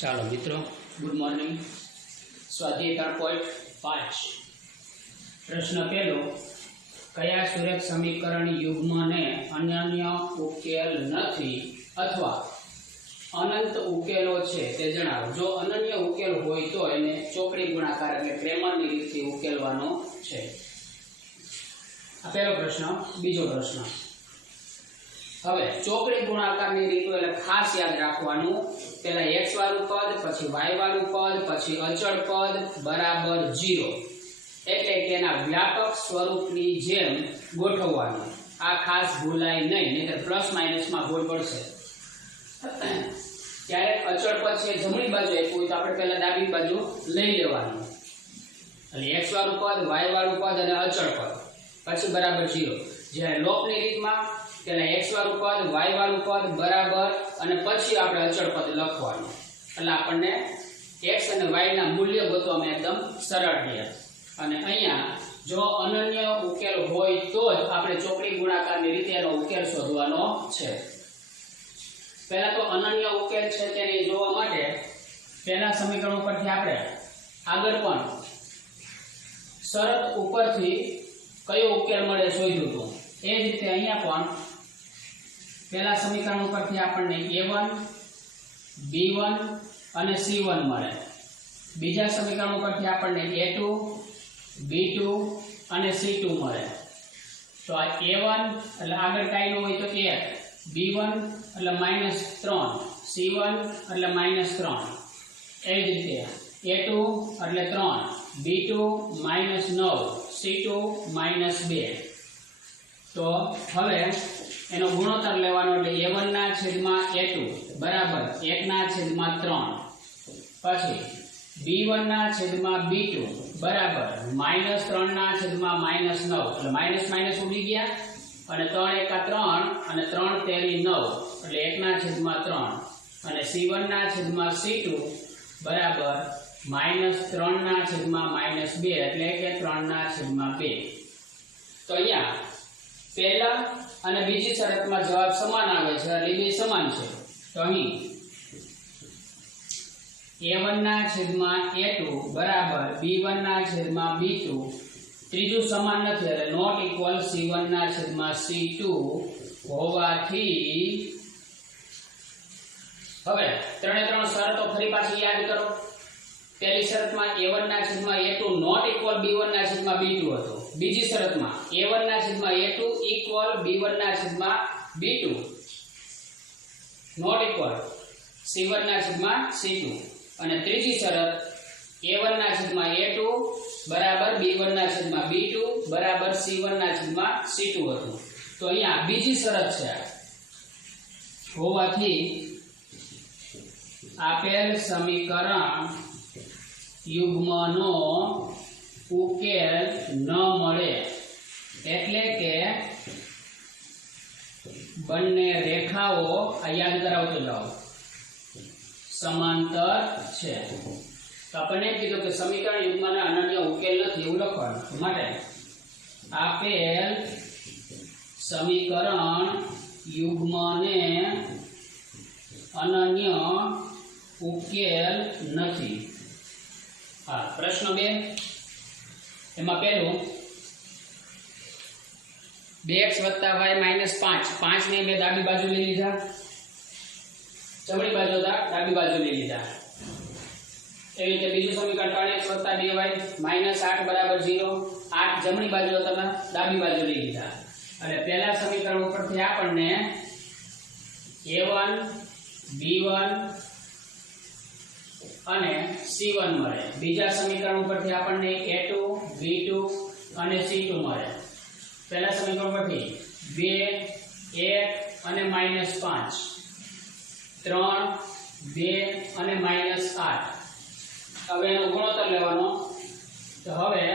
ચાલો મિત્રો, good morning. સ્વાધ્યાય 3.5 પ્રશ્ન પહેલો, કયા સુરેખ સમીકરણ યુગ્મને અનન્ય ઉકેલ નથી અથવા અનંત ઉકેલો છે તે જણાવો. જો અનન્ય ઉકેલ હોય તો એને ચોકડી ગુણાકાર એટલે ક્રેમરની રીતથી ઉકેલવાનો છે. આ પહેલો પ્રશ્ન. બીજો પ્રશ્ન, હવે ચોકડી ગુણાકારની રીતો એટલે ખાસ યાદ રાખવાનું. પહેલા x વાળું પદ, પછી y વાળું પદ, પછી અચળ પદ બરાબર 0, એટલે કે એના વ્યાપક સ્વરૂપની જેમ ગોઠવવાનું. આ ખાસ ભૂલાય નહીં, નહીંતર પ્લસ માઇનસમાં ભૂલ પડશે. ત્યારે અચળ પદ છે જમણી બાજુ આપ્યું તો આપણે પહેલા ડાબી બાજુ લઈ લેવાનું. એટલે x વાળું પદ, y વાળું પદ અને અચળ પદ, પછી બરાબર 0. જ્યારે લોપની રીતમાં પહેલા x વાળું પદ, y વાળું પદ બરાબર અને પછી આપણે અચળ પદ લખવાનું. એટલે આપણને x અને y ના મૂલ્ય ગોતવામાં એકદમ સરળ રહે. અને અહીંયા જો અનન્ય ઉકેલ હોય તો જ આપણે ચોકડી ગુણાકારની રીતે એનો ઉકેલ શોધવાનો છે. પહેલા તો અનન્ય ઉકેલ છે તેને જોવા માટે પહેલા સમીકરણ ઉપરથી આપણે આગળ પણ શરત ઉપરથી કયો ઉકેલ મળે શોધ્યું હતું. એ જ રીતે અહીંયા પણ પહેલા સમીકરણ ઉપરથી આપણને a1, b1 અને c1 મળે. બીજા સમીકરણ ઉપરથી આપણને a2, b2 અને c2 મળે. તો આ a1 એટલે આગળ કાંઈ ન હોય તો 1, b1 એટલે -3, c1 એટલે -3. એ જ રીતે a2 એટલે 3, b2 -9, c2 -2. તો હવે એનો ગુણોત્તર લેવાનો એટલે a1 ના છેદમાં a2 બરાબર 1 ના છેદમાં 3, પછી b1 ના છેદમાં b2 બરાબર -3 ના છેદમાં -9, એટલે માઇનસ માઇનસ ઉડી ગયા અને 3 એકા 3 અને 3 તેરી 9, એટલે 1 ના છેદમાં 3, અને c1 ના છેદમાં c2 બરાબર -3 ના છેદમાં -2, એટલે કે 3 ના છેદમાં 2. તો અહીંયા પહેલા અને બીજી શરતમાં જવાબ સમાન આવે છે, એટલે બે સમાન છે. તો અહીં a1 ના છેદમાં a2 બરાબર b1 ના છેદમાં b2, ત્રીજું સમાન નથી એટલે નોટ ઇક્વલ c1 ના છેદમાં c2 હોવાથી હવે ત્રણે ત્રણ શરતો ફરી પાછી યાદ કરો. પહેલી શરતમાં a1 ના છેદમાં a2 નોટ ઇક્વલ b1 ના છેદમાં b2 હતો. બીજી શરતમાં a1 ના છેદમાં a2 ઇક્વલ b1 ના છેદમાં b2 નોટ ઇક્વલ c1 ના છેદમાં c2. અને ત્રીજી શરત a1 ના છેદમાં a2 બરાબર b1 ના છેદમાં b2 બરાબર c1 ના છેદમાં c2 હતું. તો અહીંયા બીજી શરત છે હોવાથી આપેલ સમીકરણ યુગ્મનો ઉકેલ ન મળે, એટલે કે બંને રેખાઓ આ યાદ કરાવતો જાઓ સમાંતર છે. તો આપણને કીધું કે સમીકરણ યુગ્મના અનન્ય ઉકેલ નથી એવું લખવાનું. માટે આપેલ સમીકરણ યુગ્મને અનન્ય ઉકેલ નથી. હા, પ્રશ્ન 2 એમાં પહેલું 2x + y - 5, 5 ને બે ડાબી બાજુ લઈ લીધા, જમણી બાજુ હતા ડાબી બાજુ લઈ લીધા. એવી રીતે બીજું સમીકરણ 3x + 2y -8 બરાબર 0, 8 જમણી બાજુ હતા ડાબી બાજુ લઈ લીધા. અને પહેલા સમીકરણ ઉપરથી આપણને a1, b1 અને c1 મળે. બીજા સમીકરણ ઉપરથી આપણને a2, b2 અને c2 મળે. પહેલા સમીકરણ પરથી 2, 1 અને -5, 3, 2 અને -8. હવે એનો ગુણોત્તર લેવાનો. તો હવે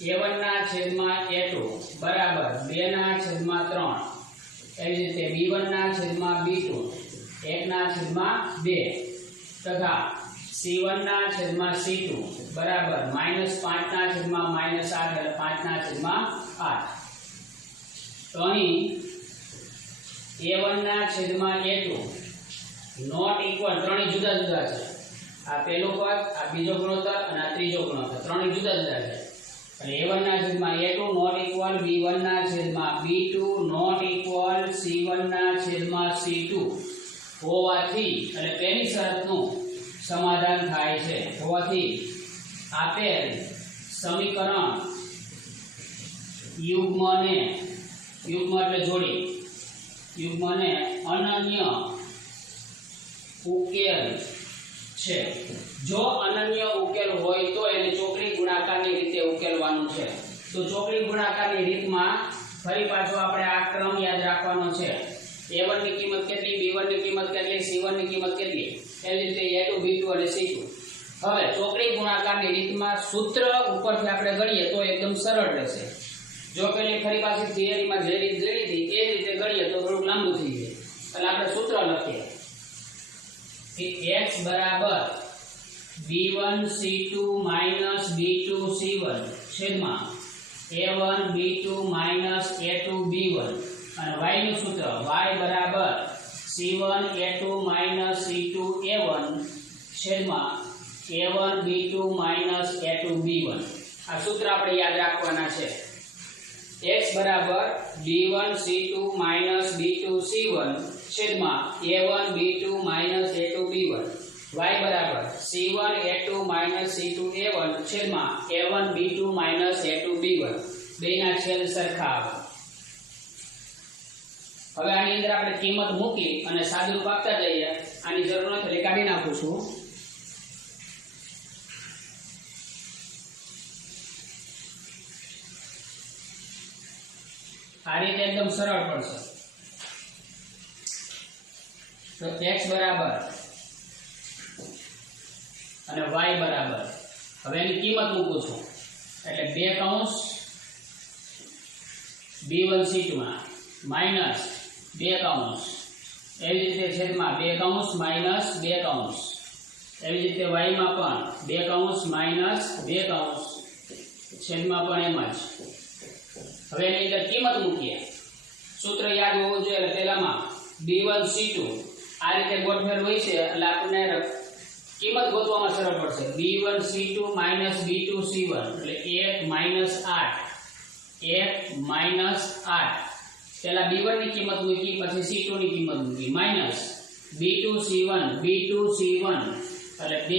a1 ના છેદમાં a2 બરાબર 2 ના છેદમાં 3, એવી રીતે b1 ના છેદમાં b2 1 ના છેદમાં 2 તથા c1 ના છેદમાં c2 બરાબર -5 ના છેદમાં -8, એટલે 5 ના છેદમાં 8. તો અહીં a1 ના છેદમાં a2 નોટ ઇક્વલ, ત્રણેય જુદા જુદા છે, આ પહેલો પદ, આ બીજો ગુણોત્તર અને આ ત્રીજો ગુણોત્તર, ત્રણેય જુદા જુદા છે. એટલે a1 ના છેદમાં a2 નોટ ઇક્વલ b1 ના છેદમાં b2 નોટ ઇક્વલ c1 ના છેદમાં c2 હોવાથી, એટલે પહેલી શરતનું સમાધાન થાય છે. હોવાથી આપેલ સમીકરણ યુગ્મને, યુગ્મ એટલે જોડી, યુગ્મને અનન્ય ઉકેલ છે. જો અનન્ય ઉકેલ હોય તો એને ચોકડી ગુણાકારની રીતે ઉકેલવાનું છે. તો ચોકડી ગુણાકારની રીતમાં ફરી પાછો આપણે આ ક્રમ યાદ રાખવાનો છે. a1 ની કિંમત કેટલી, b1 ની કિંમત કેટલી, c1 ની કિંમત કેટલી, એવી રીતે a2 b2 અને c2. હવે ચોકડી ગુણાકારની રીતમાં સૂત્ર ઉપરથી આપણે ગણીએ તો એકદમ સરળ રહેશે. જો પેલી ફરી પાછી થિયરીમાં જે રીત ગણી હતી એ રીતે ગણીએ તો થોડું લાંબુ થઈ જાય. એટલે આપણે સૂત્ર લખીએ કે x બરાબર b1 c2 minus b2 c1 છેદમાં a1 b2 minus a2 b1 અને y નું સૂત્ર y બરાબર c1 a2 minus c2 a1 છેદમાં a1 b2 minus a2 b1. આ સૂત્ર આપણે યાદ રાખવાના છે. x બરાબર b1 c2 minus b2 c1 છેદમાં a1 b2 minus a2 b1, y બરાબર c1 a2 minus c2 a1 છેદમાં a1 b2 minus a2 b1. બેના છેદ સરખા આવે. હવે આની અંદર આપણે કિંમત મૂકી અને સાદુરૂપ આપતા જઈએ. આની જરૂર નથી એટલે કાઢી નાખું છું. આ રીતે એકદમ સરળ પડશે. તો x બરાબર અને y બરાબર, હવે એની કિંમત મૂકું છું એટલે 2 કૌંસ b1 c2 માં માઈનસ 2 કૌંસ, એવી રીતે છેદમાં 2 કૌંસ માઈનસ 2 કૌંસ, એવી રીતે y માં પણ 2 કૌંસ માઈનસ 2 કૌંસ, છેદમાં પણ એમ જ. હવે એની અંદર કિંમત મૂકીએ. સૂત્ર યાદ હોવું જોઈએ. એટલે પહેલામાં b1 c2 આ રીતે ગોઠવેલ હોય છે એટલે આપણને કિંમત ગોતવામાં સરળ પડશે. b1 c2 minus b2 c1 એટલે 1 minus 8, 1 minus 8. પહેલા b1 ની કિંમત મૂકી પછી c2 ની કિંમત મૂકી માઈનસ b2 c1 એટલે 2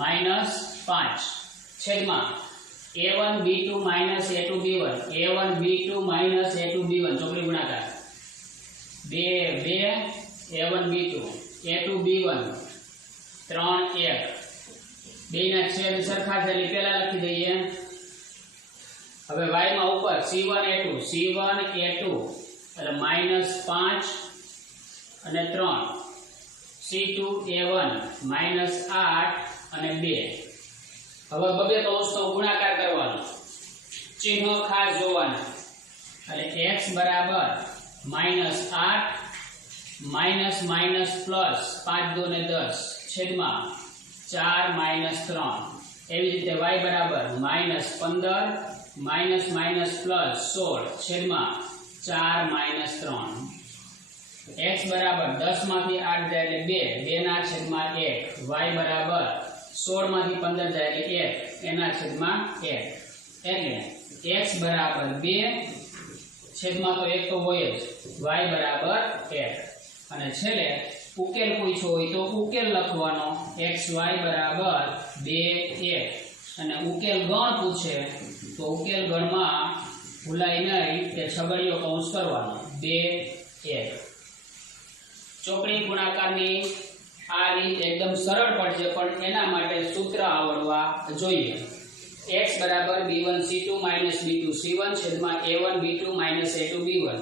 minus 5 છેદમાં a1 b2 minus a2 b1, a1 b2 minus a2 b1 ચોકડી ગુણાકાર 2 2 a1 b2 a2 b1 3 1. બેના છેદ સરખા છે એટલે પહેલા લખી દઈએ. હવે y માં ઉપર c1 a2 એટલે માઈનસ 5 અને 3, c2 a1 માઈનસ 8 અને 2. હવે બબે કૌંસનો ગુણાકાર કરવાનો, ચિહ્નો ખાસ જોવાના. એટલે x બરાબર માઈનસ 8 માઈનસ માઈનસ પ્લસ 5 2 ને 10 છેદમાં 4 માઈનસ 3. એવી રીતે y બરાબર માઈનસ 15 માઈનસ માઈનસ પ્લસ 16 છેદમાં 4 માઈનસ 3. x બરાબર 10 માંથી 8 જાય એટલે 2, 2 ના છેદમાં 1. y બરાબર 16 માંથી 15 જાય એટલે 1, એના છેદમાં 1. એટલે x બરાબર 2 છેદમાં તો 1 તો હોય જ, y બરાબર 1. અને છેલ્લે ઉકેલ પૂછ્યો હોય તો ઉકેલ લખવાનો xy બરાબર 2 1. અને ઉકેલ ગણ પૂછે તો ઉકેલ ગણમાં ભૂલાય નહીં કે છગડીયો કૌંસ કરવાનો 2 1. ચોકડી ગુણાકારની આ રીત એકદમ સરળ પડશે પણ એના માટે સૂત્ર આવડવા જોઈએ. x બરાબર b1 c2 minus b2 c1 છેદમાં a1 b2 minus a2 b1,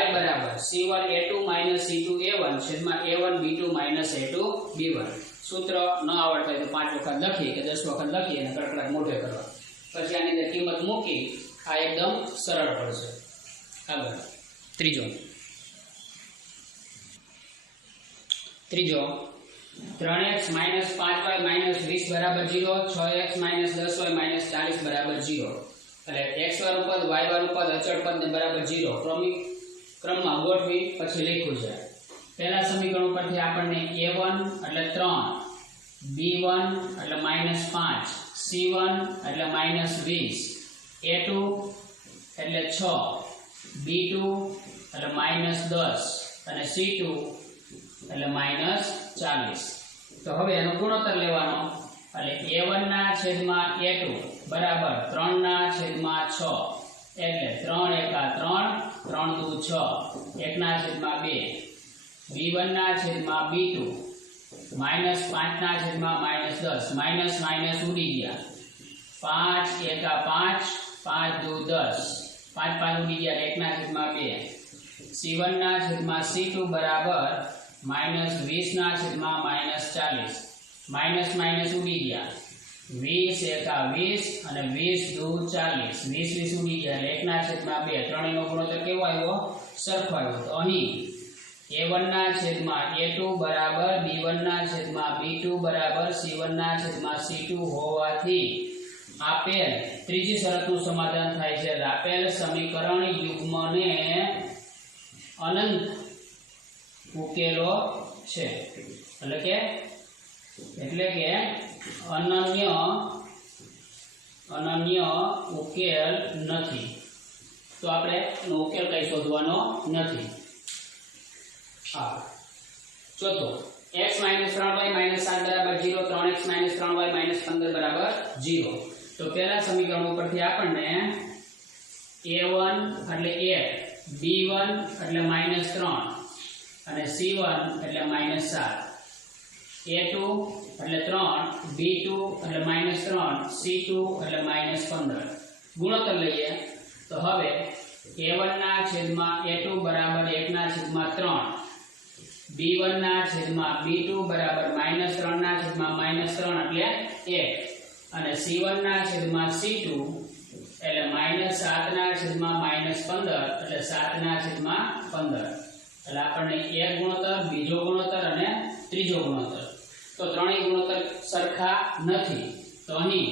y બરાબર c1 a2 minus c2 a1 છેદમાં a1 b2 minus a2 b1. સૂત્ર ન આવડતા હોય તો 5 વખત લખી કે 10 વખત લખી અને કડકડાટ મોઢે કરવા. પછી આની અંદર કિંમત મૂકી આ એકદમ સરળ પડશે. આગળ ત્રીજો 3x minus 5y minus 20 બરાબર 0, 6x minus 10y minus 40 બરાબર 0. એટલે x વાળું પદ y વાળું પદ અચળ પદ ને બરાબર 0 ક્રમમાં ગોઠવી પછી લખ્યું છે. પહેલા સમીકરણ પરથી આપણને a1 એટલે 3 b1 એટલે -5, c1 એટલે -20, a2 એટલે 6, b2 એટલે -10 અને c2 એટલે -40. તો હવે એનો ગુણોત્તર લેવાનો એટલે a1 ના છેદમાં a2 બરાબર 3 ના છેદમાં 6 એટલે 3 એકા 3 3 દુ 6 1 ના છેદમાં 2 b1 ના છેદમાં b2 -5 ના છેદમાં -10 માઇનસ માઇનસ ઉડી ગયા 5 એકા 5 5 દુ 10 5 5 ઉડી ગયા 1 ના છેદમાં 2 c1 ના છેદમાં c2 બરાબર -20 ના છેદમાં -40 માઇનસ માઇનસ ઉડી ગયા 20 એકા 20 અને 20 દુ 40 20 20 ઉડી ગયા 1 ના છેદમાં 2 ત્રણેયનો ગુણોત્તર કેવો આવ્યો સરખો આવ્યો તો અહીં a1 ના છેદમાં a2 બરાબર b1 ના છેદમાં b2 બરાબર c1 ના છેદમાં c2 હોવાથી આપેલ ત્રીજી શરતનું સમાધાન થાય છે આપેલ સમીકરણ યુગ્મને અનંત ઉકેલો છે એટલે કે અનન્ય ઉકેલ નથી તો આપણે એનો ઉકેલ કઈ શોધવાનો નથી હા ચોથો x - 3y - 7 બરાબર 0 3x - 3y - 15 બરાબર 0 તો પહેલા સમીકરણ ઉપરથી આપણને a1 એટલે 1 b1 એટલે -3 અને c1 એટલે -7 a2 એટલે 3 b2 એટલે -3 c2 એટલે -15 ગુણોત્તર લઈએ તો હવે a1 ના છેદમાં a2 બરાબર 1 ના છેદમાં 3 b1 ના છેદમાં b2 બરાબર -3 ના છેદમાં -3 એટલે 1 અને c1 ના છેદમાં c2 એટલે -7 ના છેદમાં -15 એટલે 7 ના છેદમાં 15 એટલે આપણને એક ગુણોત્તર બીજો ગુણોત્તર અને ત્રીજો ગુણોત્તર તો ત્રણેય ગુણોત્તર સરખા નથી તો અહીં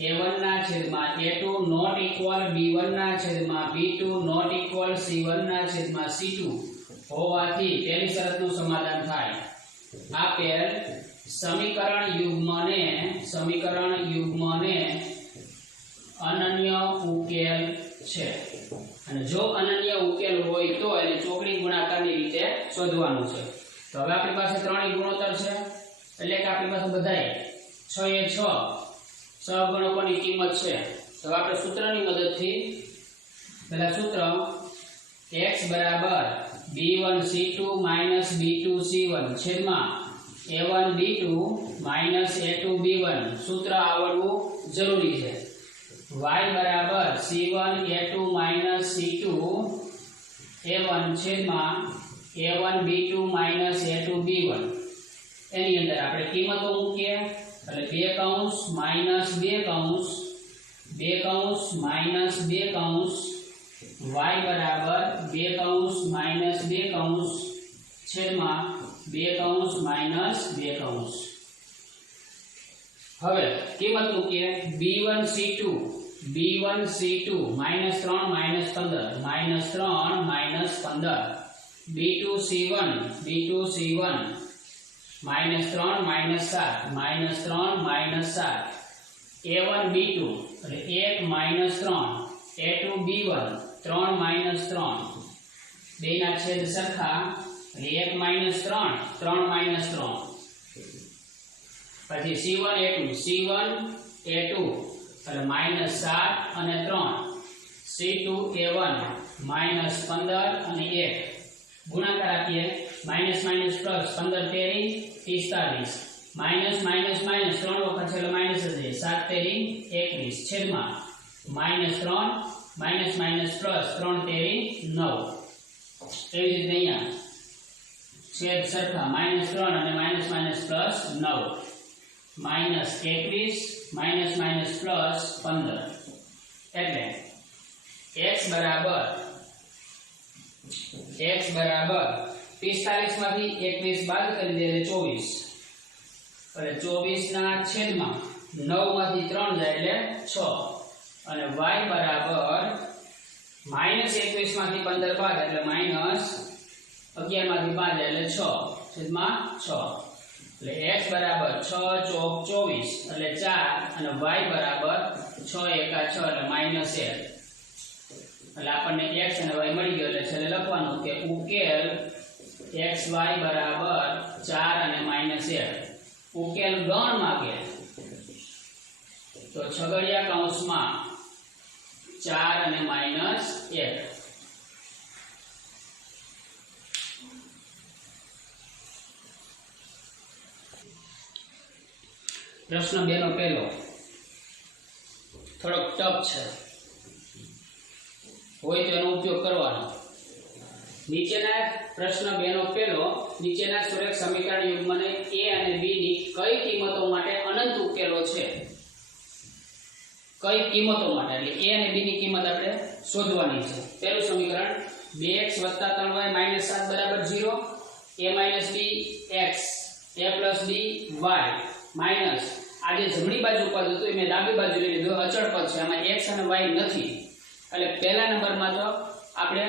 a1 ના છેદમાં a2 નોટ ઇક્વલ b1 ના છેદમાં b2 નોટ ઇક્વલ c1 ના છેદમાં c2 હોવાથી પહેલી શરતનું સમાધાન થાય આપેલ સમીકરણ યુગ્મને અનન્ય ઉકેલ છે અને જો અનન્ય ઉકેલ હોય તો એને ચોકડી ગુણાકારની રીતે શોધવાનું છે તો હવે આપણી પાસે ત્રણેય ગુણોત્તર છે એટલે કે આપણી પાસે બધાય 6 એ 6 સહગુણકોની કિંમત છે તો આપણે સૂત્રની મદદથી પહેલા સૂત્ર x બરાબર b1 c2 b2 c1 છેદમાં a1 b2 a2 b1 સૂત્ર આવડવું જરૂરી છે y બરાબર c1 a2 c2 a1 છેદમાં a1 b2 a2 b1 એની અંદર આપણે કિંમતો મૂકીએ એટલે બે કૌંસ માઈનસ બે કૌંસ y બરાબર બે કૌંસ માઈનસ બે કૌંસ છેદમાં બે કૌંસ માઈનસ બે કૌંસ હવે કિંમત મૂકીએ b1 c2 -3 -15 -3 -15 b2 c1 -3 -7 a1 b2 એટલે 1 -3 a2 b1 3 -3 બેના છેદ સરખા એટલે 1 -3 3 -3 પછી c1 a2 એટલે -7 અને 3 c2 a1 -15 અને 1 ગુણાકાર આપીએ માઈનસ માઈનસ પ્લસ 15 તેરી 45 માઈનસ માઈનસ માઈનસ 3 વખત છે એટલે માઈનસ જ રહે 7 તેરી 21 છેદમાં -3 માઈનસ માઈનસ પ્લસ 3 તેરી 9 એવી રીતે અહીંયા છેદ સરખા -3 અને minus minus plus 9 -21 minus minus plus 15 એટલે x બરાબર 45 માંથી 21 બાદ કરી દે એટલે 24 એટલે 24 ના છેદમાં 9 માંથી 3 જાય એટલે 6 અને y બરાબર -21 માંથી 15 બાદ એટલે -11 માંથી 5 જાય એટલે 6 છેદમાં 6 એટલે x બરાબર 6 ચોક 24 એટલે 4 અને y બરાબર 6 એકા 6 એટલે -1 એટલે આપણને x અને y મળી ગયો એટલે છેલ્લે લખવાનું કે ઉકેલ xy બરાબર 4 અને -1 ઉકેલ ગણમાં કે તો છગડિયા કૌંસમાં 4 અને -1 પ્રશ્ન 2 નો પહેલો થોડોક ટફ છે હોય તો એનો ઉપયોગ કરવાનો નીચેના પ્રશ્ન 2 નો પહેલો નીચેના સુરેખ સમીકરણ યુગ્મને a અને b ની કઈ કિંમતો માટે અનંત ઉકેલો છે કઈ કિંમતો માટે એટલે a અને b ની કિંમત આપણે શોધવાની છે પહેલું સમીકરણ 2x 3y 7 0 a b x a b y minus આ જે જમણી બાજુ પદ હતું એ મેં ડાબી બાજુ લઈ લીધું અચળ પદ છે આમાં x અને y નથી એટલે પહેલા નંબરમાં તો આપણે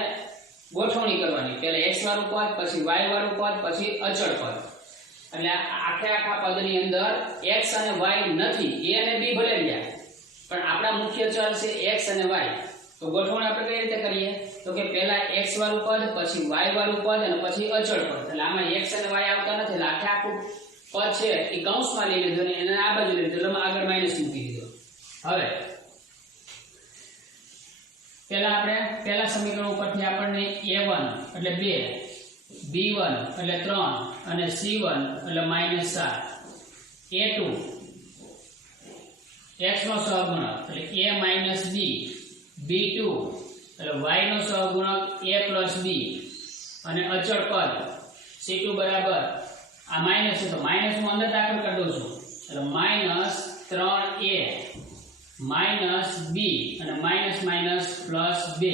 ગોઠવણી કરવાની પહેલા x વાળું પદ પછી y વાળું પદ પછી અચળ પદ એટલે આખા પદની અંદર x અને y નથી a અને b ભલે રહ્યા પણ આપણા મુખ્ય ચલ છે x અને y તો ગોઠવણી આપણે કઈ રીતે કરીએ તો કે પહેલા x વાળું પદ પછી y વાળું પદ અને પછી અચળ પદ એટલે આમાં x અને y આવતા નથી એટલે આખું પદ છે એ કૌંસમાં લઈ લીધો અને આ બાજુ લઈ લીધો એટલે આગળ માઈનસ મૂકી દીધો હવે પહેલા સમીકરણ ઉપરથી આપણને a1 એટલે 2 b1 એટલે 3 અને c1 એટલે -7 a2 x નો સહગુણક એટલે a b b2 એટલે y નો સહગુણક a b અને અચળ પદ c2 બરાબર આ માઈનસ છે તો માઈનસ હું અંદર દાખલ કરી દઉં છું એટલે -3a b અને -+2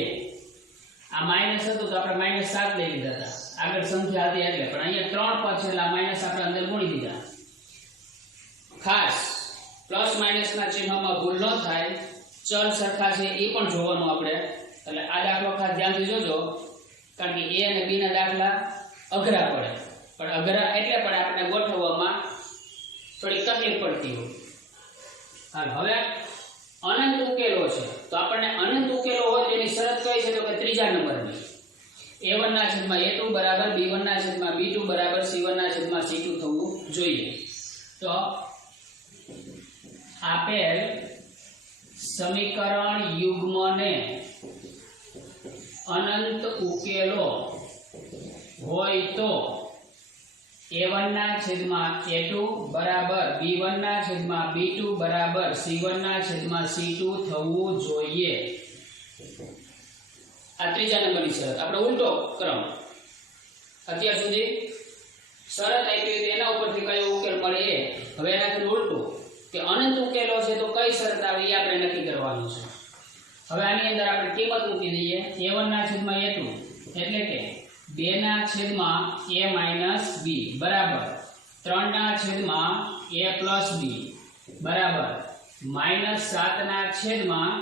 આ માઈનસ હતું તો આપણે -7 લઈ લીધા હતા આગળ સંખ્યા હતી એટલે પણ અહીંયા 3 પદ છે એટલે આ માઈનસ આપણે અંદર ગુણી દીધા ખાસ પ્લસ માઈનસ ના ચિહ્નમાં ભૂલ ન થાય ચલ સરખા છે એ પણ જોવાનું આપણે એટલે આ દાખલો ખાસ ધ્યાનથી જોજો કારણ કે a અને b ના દાખલા અઘરા પડે પણ અઘરા એટલે પણ આપણે ગોઠવવામાં થોડી તકલીફ પડતી હોય હાલ હવે અનંત ઉકેલો છે તો આપણને અનંત ઉકેલો હોય તેની શરત કઈ છે તો કે ત્રીજા નંબરની a1 ના છેદમાં a2 બરાબર b1 ના છેદમાં b2 બરાબર c1 ના છેદમાં c2 થવું જોઈએ તો આપેલ સમીકરણ યુગ્મને અનંત ઉકેલો હોય તો a1 ના છેદમાં a2 બરાબર b1 ના છેદમાં b2 બરાબર c1 ના છેદમાં c2 થવું જોઈએ આ ત્રીજા નંબરની શરત આપણે ઉલટો ક્રમ અત્યાર સુધી શરત આપી હતી એના ઉપરથી કયો ઉકેલ મળે એ હવે એનાથી ઉલટું કે અનંત ઉકેલો છે તો કઈ શરત આવે એ આપણે નક્કી કરવાનું છે હવે આની અંદર આપણે કિંમત મૂકી દઈએ a1 ના છેદમાં a2 એટલે કે 2 ના છેદમાં a b બરાબર 3 ના છેદમાં a b બરાબર -7 ના છેદમાં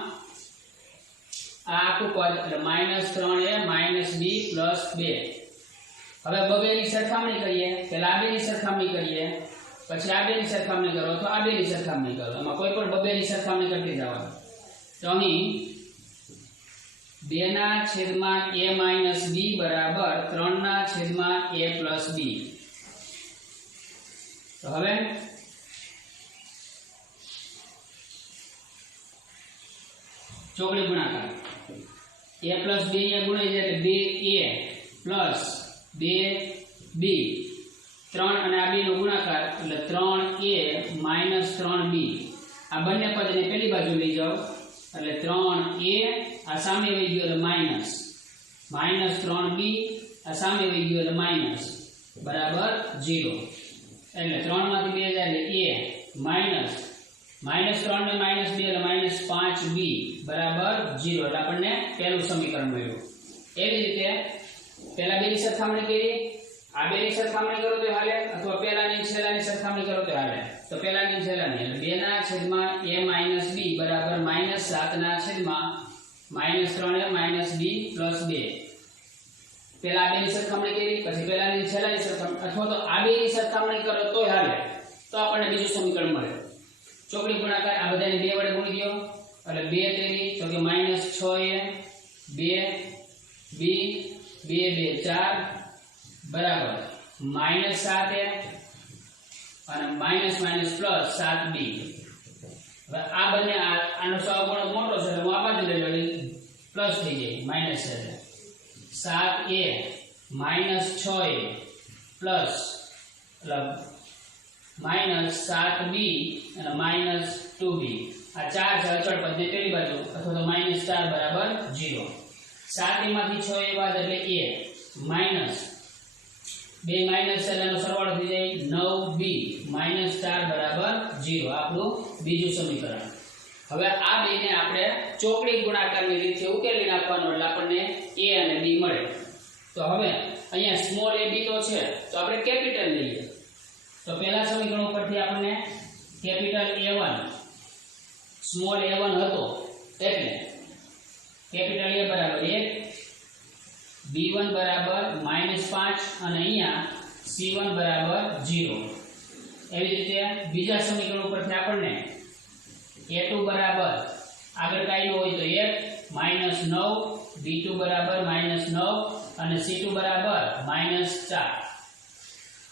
આ આખું પદ એટલે -3a b + 2 હવે બબેની સરખામણી કરીએ પહેલા આ બેની સરખામણી કરીએ પછી આ બેની સરખામણી કરો તો આ બેની સરખામણી કરો એમાં કોઈ પણ બબેની સરખામણી કરતી જવાનું તો અહીં 2 ના છેદમાં a b બરાબર 3 ના છેદમાં a b તો હવે ચોકડી ગુણાકાર a b અહીંયા ગુણાઈ જાય એટલે 2a + 2b 3 અને આ b નો ગુણાકાર એટલે 3a - 3b આ બંને પદને પેલી બાજુ લઈ જાઓ એટલે 3a આ સામે વહી ગયો એટલે માઈનસ -3b આ સામે વહી ગયો એટલે માઈનસ બરાબર 0 એટલે 3 માંથી 2 જાય એટલે a -3 ને -2 એટલે -5b બરાબર 0 એટલે આપણને પહેલું સમીકરણ મળ્યું એવી રીતે પહેલા બેની સરખામણી કરી આ બેની સરખામણી કરો તો હાલે અથવા પહેલાની છેલ્લાની સરખામણી કરો તો હાલે તો પહેલાની છેલ્લાની એટલે 2 ના છેદમાં a b બરાબર -7 ના છેદમાં -3a b + 2 પહેલા આ બેની સરખામણી કરી, પછી પહેલાની છેલ્લાની સરખામણી, અથવા તો આ બેની સરખામણી કરો તોય હાલે, તો આપણને બીજું સમીકરણ મળે. ચોકડી ગુણાકાર આ બધાને 2 વડે ગુણી દો એટલે 2 તેરી તો કે -6a 2 b 2 2 4 બરાબર -7a અને માઇનસ પ્લસ 7b. હવે આ બંને આનો સહગુણક મોટો છે એટલે હું આ બાજુ લઈ લઉં, પ્લસ થઈ જાય માઇનસ છે 7a -6a plus minus 7b અને -2b. આ 4 છે અચળ પદ ને પેલી બાજુ અથવા તો -4 બરાબર 0. 7 માંથી 6a બાદ એટલે a માઇનસ 2 માઇનસ એનો સરવાળો થઈ જાય 9b -4 બરાબર 0. આપણું બીજું સમીકરણ. હવે આ બેને આપણે ચોકડી ગુણાકારની રીતે ઉકેલી નાખવાનો એટલે આપણને a અને b મળે. તો હવે અહીંયા સ્મોલ a b તો છે તો આપણે કેપિટલ લઈએ. તો પહેલા સમીકરણ ઉપરથી આપણને કેપિટલ A1 સ્મોલ a1 હતો એટલે કેપિટલ A બરાબર 1, b1 બરાબર -5 અને અહીંયા c1 બરાબર 0. એવી રીતે બીજા સમીકરણ ઉપરથી આપણને a2 બરાબર આગળ કાઈ હોય તો 1 -9, b2 બરાબર -9 અને c2 બરાબર -4.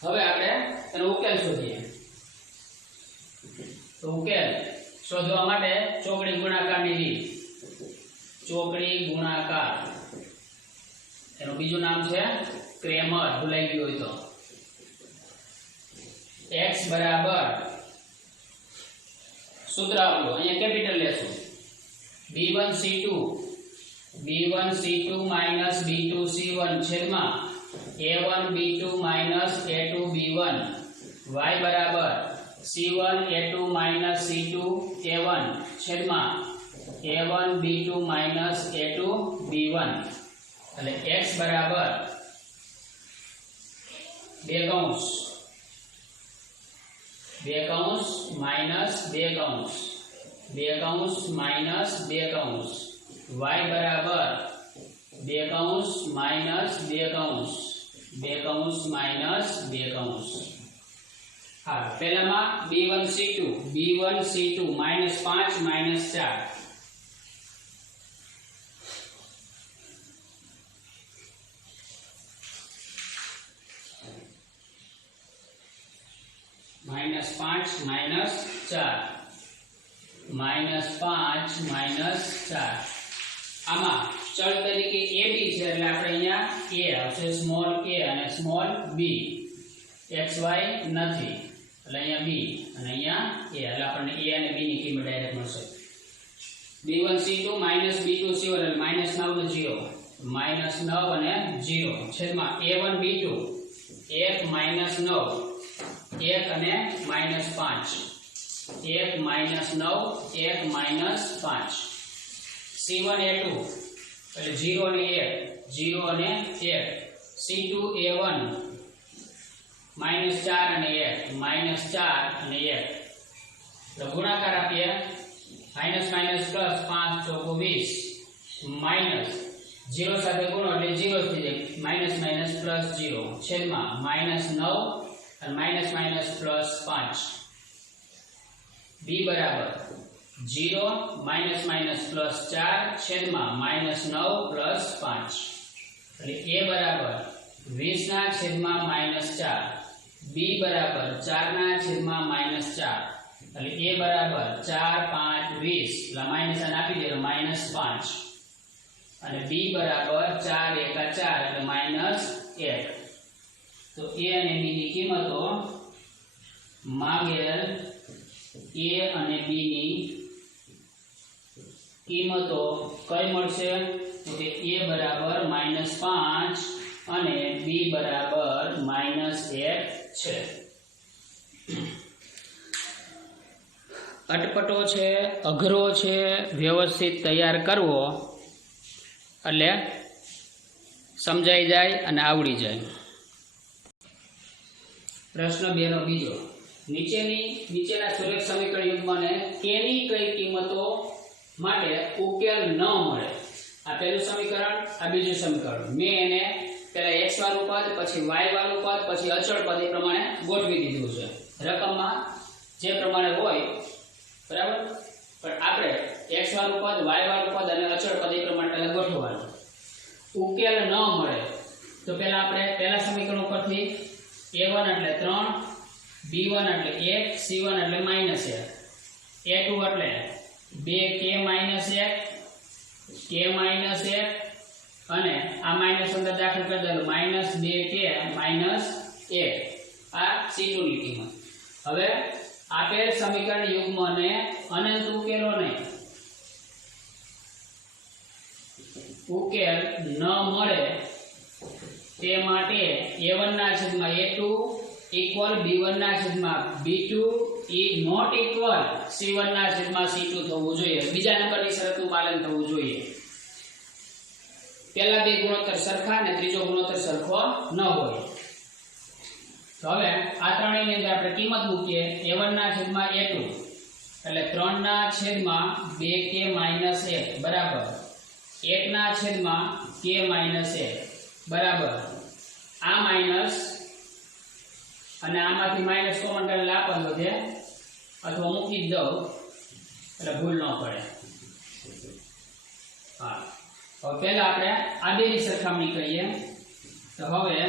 હવે આપણે એનો ઉકેલ શોધીએ. તો ઉકેલ શોધવા માટે ચોકડી ગુણાકારની રીત. ચોકડી ગુણાકાર એનું બીજું નામ છે ક્રેમર, ભૂલાઈ ગયું હોય તો. x બરાબર સૂત્ર આપણું અહીંયા કેપિટલ લેશું b1 c2 b2 c1 છેદમાં a1 b2 a2 b1 y બરાબર c1 a2 c2 a1 છેદમાં a1 b2 a2 b1 એટલે x બરાબર 2 કૌંસ માઈનસ 2 કૌંસ 2 કૌંસ માઈનસ 2 કૌંસ y બરાબર 2 કૌંસ માઈનસ 2 કૌંસ 2 કૌંસ માઈનસ 2 કૌંસ. હા, પહેલામાં b1 c2 -5 -4 -4 આમાં ચલ તરીકે ab છે એટલે આપણે અહીંયા a આવશે, સ્મોલ a અને સ્મોલ b. xy નથી એટલે અહીંયા b અને અહીંયા a એટલે આપણને a અને b ની કિંમત ડાયરેક્ટ મળશે. b1 c2 b2 c1 એટલે -9 ને 0 -9 અને 0 છેદમાં a1 b2 1 -9 1 અને -5 1 -9 1 -5 c1 a2 એટલે 0 અને 1 0 અને 1 c2 a1 -4 અને 1 -4 અને 1 તો ગુણાકાર આપીએ માઈનસ પ્લસ 5 ચોકુ 20 માઈનસ 0 સાથે ગુણો એટલે 0 થઈ જાય માઈનસ પ્લસ 0 છેદમાં -9 અને પ્લસ 5 b બરાબર 0 પ્લસ 4 છેદમાં -9 પ્લસ 5 એટલે a બરાબર 20 ના છેદમાં -4 b બરાબર 4 ના છેદમાં -4 એટલે a બરાબર 4 5 20 એટલે માઈનસ આપી દે -5 અને b બરાબર 4 1 4 એટલે -1. તો a અને b ની કિંમતો માંગેલ a અને b ની કિંમતો કઈ મળશે તો કે a બરાબર -5 અને b બરાબર -1 છે. અટપટો છે, અઘરો છે, વ્યવસ્થિત તૈયાર કરવો એટલે સમજાઈ જાય અને આવડી જાય. પ્રશ્ન 2 નો બીજો. નીચેના સુરેખ સમીકરણ યુગ્મને કેની કઈ કિંમતો માટે ઉકેલ ન મળે. આ પહેલું સમીકરણ, આ બીજું સમીકરણ. મેં એને પહેલા x વાળું પદ, પછી y વાળું પદ, પછી અચળ પદ એ પ્રમાણે ગોઠવી દીધું છે રકમમાં જે પ્રમાણે હોય, બરાબર. પણ આપણે x વાળું પદ, y વાળું પદ અને અચળ પદ એ પ્રમાણે પહેલા ગોઠવવાનું. ઉકેલ ન મળે તો પહેલા આપણે પહેલા સમીકરણ ઉપરથી a1 એટલે 3, b1 એટલે 1, c1 એટલે -1, a2 એટલે 2k - 1, k - 1 અને આ માઈનસ અંદર દાખલ કરી દેલું -2k - 1 આ c2 ની કિંમત. હવે આપેલ સમીકરણ યુગ્મને અનંત ઉકેલો નહીં. ઉકેલ ન મળે તે માટે a1 ના છેદમાં a2 ઇક્વલ b1 ના છેદમાં b2 E not equal c1 ના છેદમાં c2 થવું જોઈએ. બીજા નંબરની શરતનું પાલન થવું જોઈએ. પહેલા બે ગુણોત્તર સરખા અને ત્રીજો ગુણોત્તર સરખો ન હોય. તો હવે આ ત્રણેયની અંદર આપણે કિંમત મૂકીએ. a1 ના છેદમાં a2 એટલે 3 ના છેદમાં 2k - 1 બરાબર 1 ના છેદમાં k - 1 બરાબર આ માઈનસ અને આમાંથી માઈનસ કોમન કરીને લાપન વધે અથવા મૂકી જ દઉં એટલે ભૂલ ન પડે. હા, હવે પહેલા આપણે આ બેની સરખામણી કરીએ. તો હવે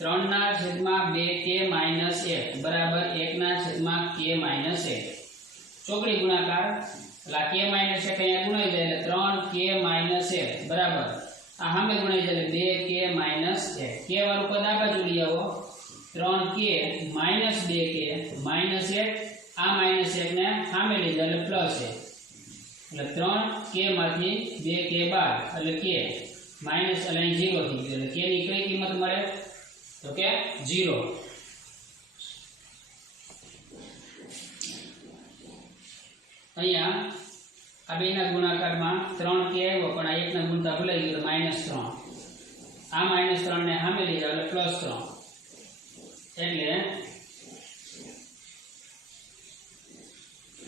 3 ના છેદમાં 2k - 1 બરાબર 1 ના છેદમાં k - 1 ચોકડી ગુણાકાર એટલે k - 1 અહીંયા ગુણાઈ જાય એટલે 3k - 1 બરાબર આ સામે ગુણાઈ જાય એટલે 2k - 1 k વાળું પદ આ બાજુ લઈ આવો 3k - 2k - 1 આ -1 ને સામે લઈ જાય એટલે પ્લસ 1 એટલે 3k માંથી 2k બાદ એટલે k માઈનસ એટલે અહીં 0 થઈ ગયું એટલે k ની કઈ કિંમત મળે તો કે 0. અહીંયા આ બેના ગુણાકારમાં 3k આવ્યો પણ આ એકના ગુણતા ભૂલાઈ ગયો -3 આ -3 ને સામે લઈ જાવ એટલે +3 એટલે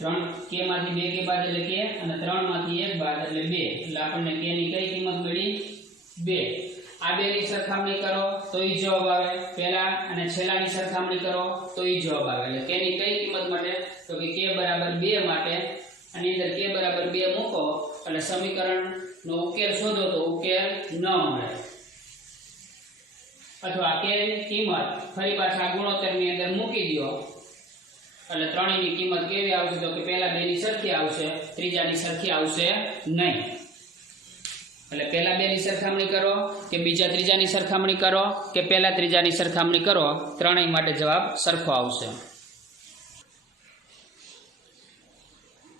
3k માંથી 2k બાદ એટલે k અને 3 માંથી 1 બાદ એટલે 2 એટલે આપણને k ની કઈ કિંમત મળી 2. આ બેની સરખામણી કરો તો ઈ જવાબ આવે. પહેલા અને છેલ્લાની સરખામણી કરો તો ઈ જવાબ આવે. એટલે k ની કઈ કિંમત મળે તો કે k બરાબર 2 માટે આની અંદર k બરાબર 2 મૂકો એટલે સમીકરણનો ઉકેલ શોધો તો ઉકેલ ન મળે. અથવા k ની કિંમત ફરી પાછા ગુણોત્તરની અંદર મૂકી દો એટલે ત્રણેયની કિંમત કેવી આવશે તો કે પહેલા બેની સરખી આવશે, ત્રીજાની સરખી આવશે નહીં. એટલે પહેલા બેની સરખામણી કરો કે બીજા ત્રીજાની સરખામણી કરો કે પહેલા ત્રીજાની સરખામણી કરો, ત્રણેય માટે જવાબ સરખો આવશે.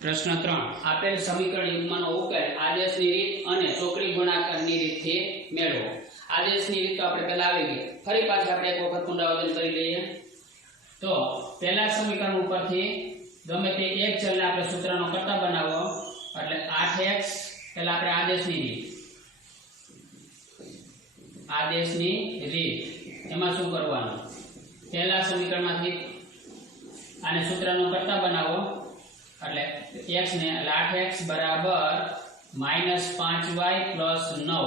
પ્રશ્ન 3 આપેલ સમીકરણ યુગ્મનો ઉકેલ આદેશની રીત અને ચોકડી ગુણાકારની રીતથી મેળવો. આદેશની રીત તો આપણે પહેલા આવી ગઈ, ફરી પાછા આપણે એક વખત પુનરાવર્તન કરી લઈએ. તો પહેલા સમીકરણ ઉપરથી ગમે તે એક ચલને આપણે સૂત્રનો કર્તા બનાવો એટલે 8x પહેલા આપણે આદેશની રીત એમાં શું કરવાનું, પહેલા સમીકરણમાંથી આને સૂત્રનો કર્તા બનાવો એટલે x ને 8x બરાબર -5y + 9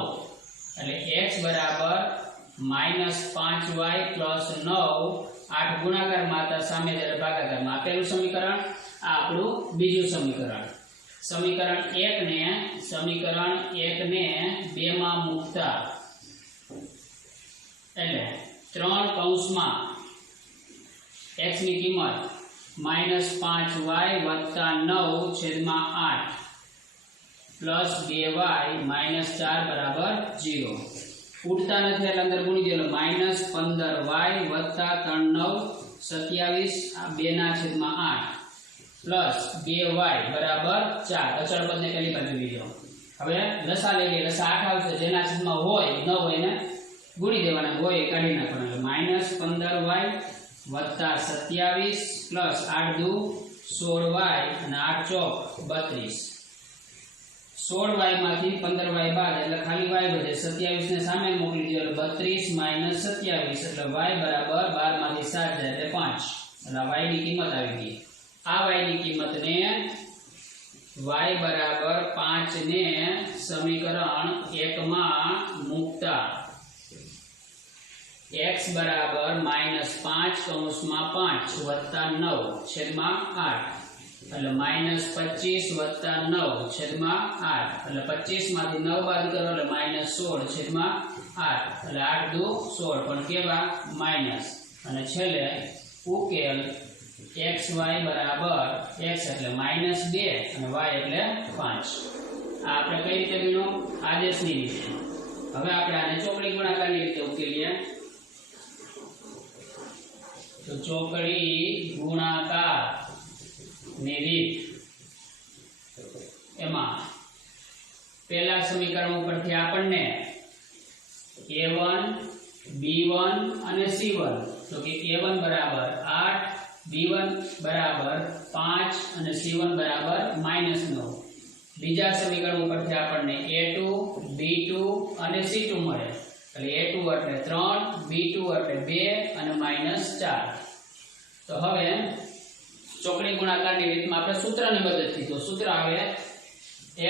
એટલે x બરાબર -5y + 9 8 ગુણાકારમાં હતા સામે જ્યારે ભાગાકારમાં આપેલું સમીકરણ આ આપણું બીજું સમીકરણ. સમીકરણ 1 ને 2 માં મૂકતા એટલે 3 કૌંસમાં x ની કિંમત -5y + 9 છેદમાં 8 + 2y - 4 બરાબર 0. ઉડતા નથી એટલે અંદર ગુણી દેલો -15y + 3 9 27 આ 2 ના છેદમાં 8 + 2y બરાબર 4. અચળ પદને પેલી બાજુ લઈ જાઓ. હવે લસા લઈ લઈએ. લસા 8 આવશે, જેના છેદમાં હોય ન હોય ને ગુણી દેવાના, હોય કાઢી નાખવાના એટલે -15y + 27 + 8 દુ 16y અને 8 ચોક 32. 16y માંથી 15y બાદ એટલે ખાલી y વધે, 27 ને સામે મોકલી દો એટલે 32 - 27 એટલે y બરાબર 12 માંથી 7 જાય એટલે 5 એટલે y ની કિંમત આવી ગઈ. આ y ની કિંમતને y બરાબર 5 ને સમીકરણ 1 માં મૂકતા x બરાબર -5 કૌંસમાં 5 વત્તા 9 છેદમાં 8 એટલે -25 વત્તા 9 છેદમાં 8 એટલે 25 માંથી 9 બાદ કરો એટલે -16 છેદમાં 8 એટલે 8 દુ 16 પણ કેવા માઈનસ અને છેલ્લે ઉકેલ xy બરાબર x એટલે -2 અને y એટલે 5 આ આપણે કઈ રીતે ગણ્યો આદેશની રીતે હવે આપણે આને ચોકડી ગુણાકારની રીતે ઉકેલીએ તો ચોકડી ગુણાકાર ની રીત એમાં પહેલા સમીકરણ ઉપરથી આપણને a1 b1 અને c1 તો કે a1 બરાબર 8 b1 બરાબર 5 અને c1 બરાબર -9 બીજા સમીકરણ ઉપરથી આપણને a2 b2 અને c2 મળે એટલે a2 એટલે 3 b2 એટલે 2 અને -4 તો હવે ચોકડી ગુણાકારની રીતમાં આપણે સૂત્રની મદદથી તો સૂત્ર આવે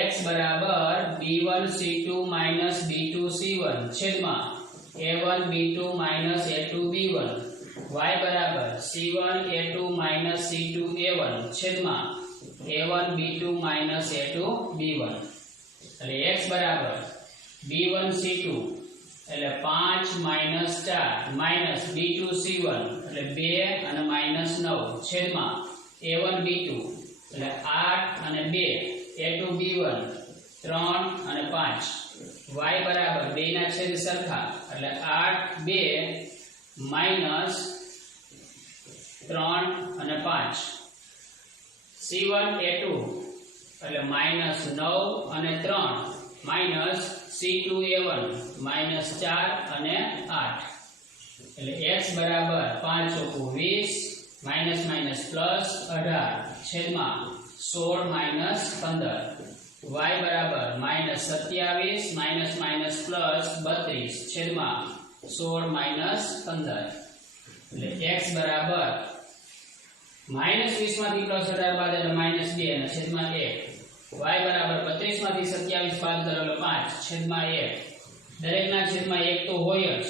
x બરાબર b1 c2 b2 c1 છેદમાં a1 b2 a2 b1 y બરાબર c1 a2 c2 a1 છેદમાં a1 b2 a2 b1 એટલે x બરાબર b1 c2 એટલે 5 4 b2 c1 એટલે 2 અને -9 છેદમાં a1 b2 એટલે 8 અને 2 a2 b1 3 અને 5 y બરાબર 2 ના છેદ સરખા એટલે 8 2 3 અને 5 c1 a2 એટલે -9 અને 3 c2 a1 -4 અને 8 એટલે x બરાબર 5 ચોકુ 20 પ્લસ 18 છેદમાં 16 15 y બરાબર -27 પ્લસ 32 છેદમાં 16 15 એટલે x બરાબર -20 માંથી પ્લસ 18 બાદ એટલે -2 અને છેદમાં 1 y બરાબર 32 માંથી 27 બાદ કરો એટલે 5 છેદમાં 1 દરેકના છેદમાં 1 તો હોય જ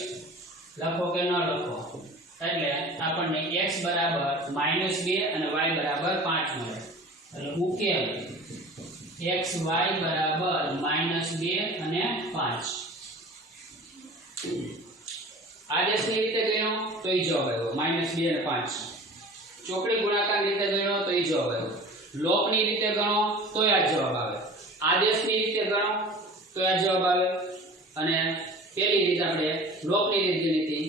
લખો કે ન લખો એટલે આપણને x બરાબર -2 અને y બરાબર 5 મળે એટલે ઉકેલ xy બરાબર -2 અને 5 આદેશની રીતે ગણો તો ઈ જવાબ આવ્યો -2 અને 5 ચોકડી ગુણાકારની રીતે ગણો તો ઈ જવાબ આવ્યો લોપની રીતે ગણો તો આ જવાબ આવે આદેશની રીતે ગણો તો આ જવાબ આવે અને પેલી રીત આપણે લોપની રીત ગણી હતી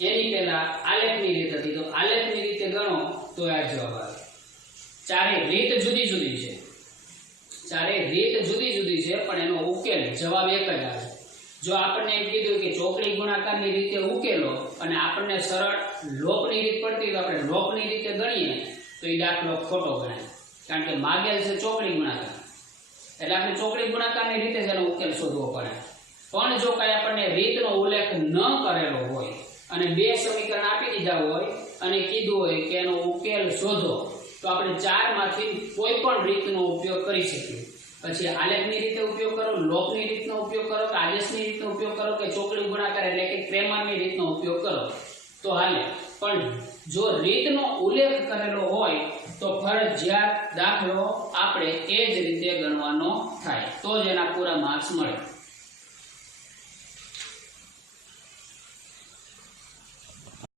એની પહેલા આલેખની રીત હતી તો આલેખની રીતે ગણો તો આ જવાબ આવે ચારે રીત જુદી જુદી છે પણ એનો ઉકેલ જવાબ એક જ આવે જો આપણને એમ કીધું કે ચોકડી ગુણાકારની રીતે ઉકેલો અને આપણને સરળ લોપની રીત પડતી તો આપણે લોપની રીતે ગણીએ તો એ દાખલો ખોટો ગણાય કારણ કે માગેલ છે ચોકડી ગુણાકાર એટલે આપણે ચોકડી ગુણાકારની રીતે જ એનો ઉકેલ શોધવો પડે પણ જો કઈ આપણને રીતનો ઉલ્લેખ ન કરેલો હોય અને બે સમીકરણ આપી દીધા હોય અને કીધું હોય કે એનો ઉકેલ શોધો તો આપણે ચારમાંથી કોઈ પણ રીતનો ઉપયોગ કરી શકીએ પછી આલેખની રીતે ઉપયોગ કરો લોપની રીતનો ઉપયોગ કરો કે આદેશની રીતનો ઉપયોગ કરો કે ચોકડી ગુણાકાર એટલે કે ક્રેમરની રીતનો ઉપયોગ કરો તો હાલે પણ જો રીતનો ઉલ્લેખ કરેલો હોય તો ફરજિયાત દાખલો આપણે એ જ રીતે ગણવાનો થાય તો જ એના પૂરા માર્ક્સ મળે